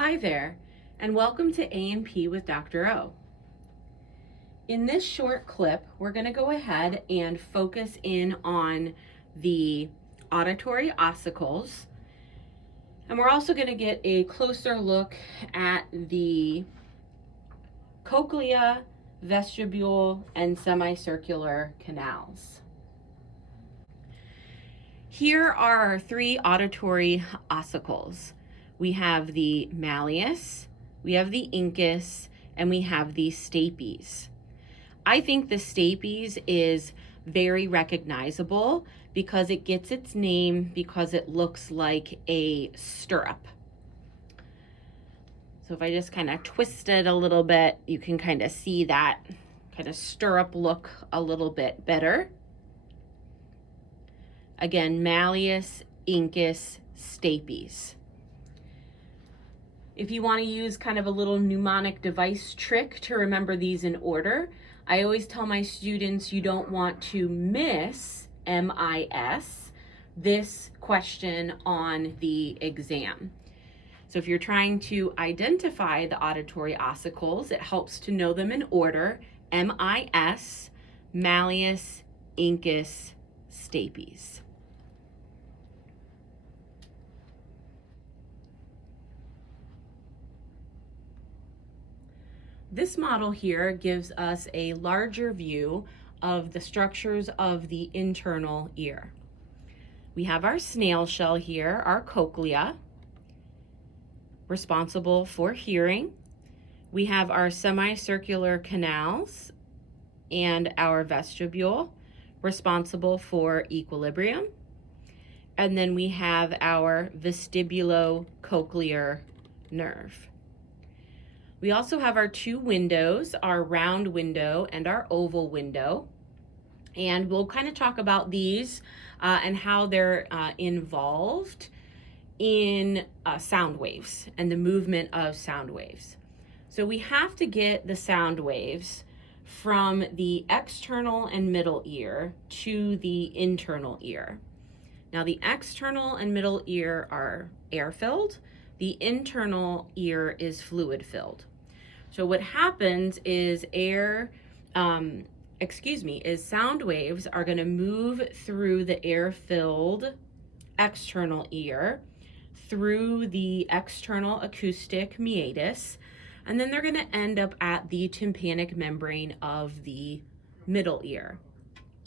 Hi there, and welcome to A&P with Dr. O. In this short clip, we're going to go ahead and focus in on the auditory ossicles, and we're also going to get a closer look at the cochlea, vestibule, and semicircular canals. Here are our three auditory ossicles. We have the malleus, we have the incus, and we have the stapes. I think the stapes is very recognizable because it gets its name because it looks like a stirrup. So if I just kind of twist it a little bit, you can kind of see that kind of stirrup look a little bit better. Again, malleus, incus, stapes. If you want to use kind of a little mnemonic device trick to remember these in order, I always tell my students you don't want to miss MIS, this question on the exam. So if you're trying to identify the auditory ossicles, it helps to know them in order: MIS, malleus, incus, stapes. This model here gives us a larger view of the structures of the internal ear. We have our snail shell here, our cochlea, responsible for hearing. We have our semicircular canals and our vestibule, responsible for equilibrium. And then we have our vestibulocochlear nerve. We also have our two windows, our round window and our oval window. And we'll kind of talk about these and how they're involved in sound waves and the movement of sound waves. So we have to get the sound waves from the external and middle ear to the internal ear. Now the external and middle ear are air-filled. The internal ear is fluid-filled. So what happens is sound waves are going to move through the air-filled external ear, through the external acoustic meatus, and then they're going to end up at the tympanic membrane of the middle ear.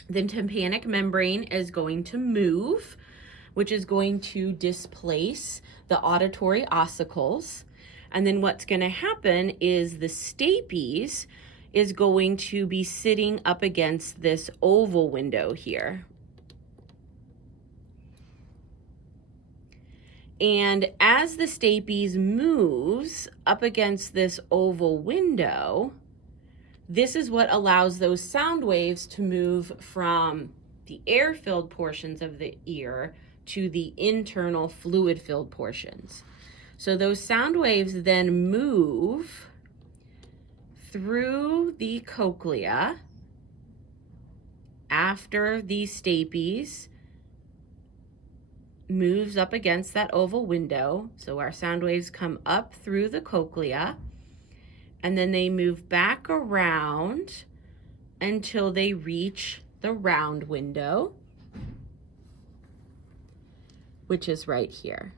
The tympanic membrane is going to move, which is going to displace the auditory ossicles. And then what's going to happen is the stapes is going to be sitting up against this oval window here. And as the stapes moves up against this oval window, this is what allows those sound waves to move from the air-filled portions of the ear to the internal fluid-filled portions. So those sound waves then move through the cochlea after the stapes moves up against that oval window. So our sound waves come up through the cochlea, and then they move back around until they reach the round window, which is right here.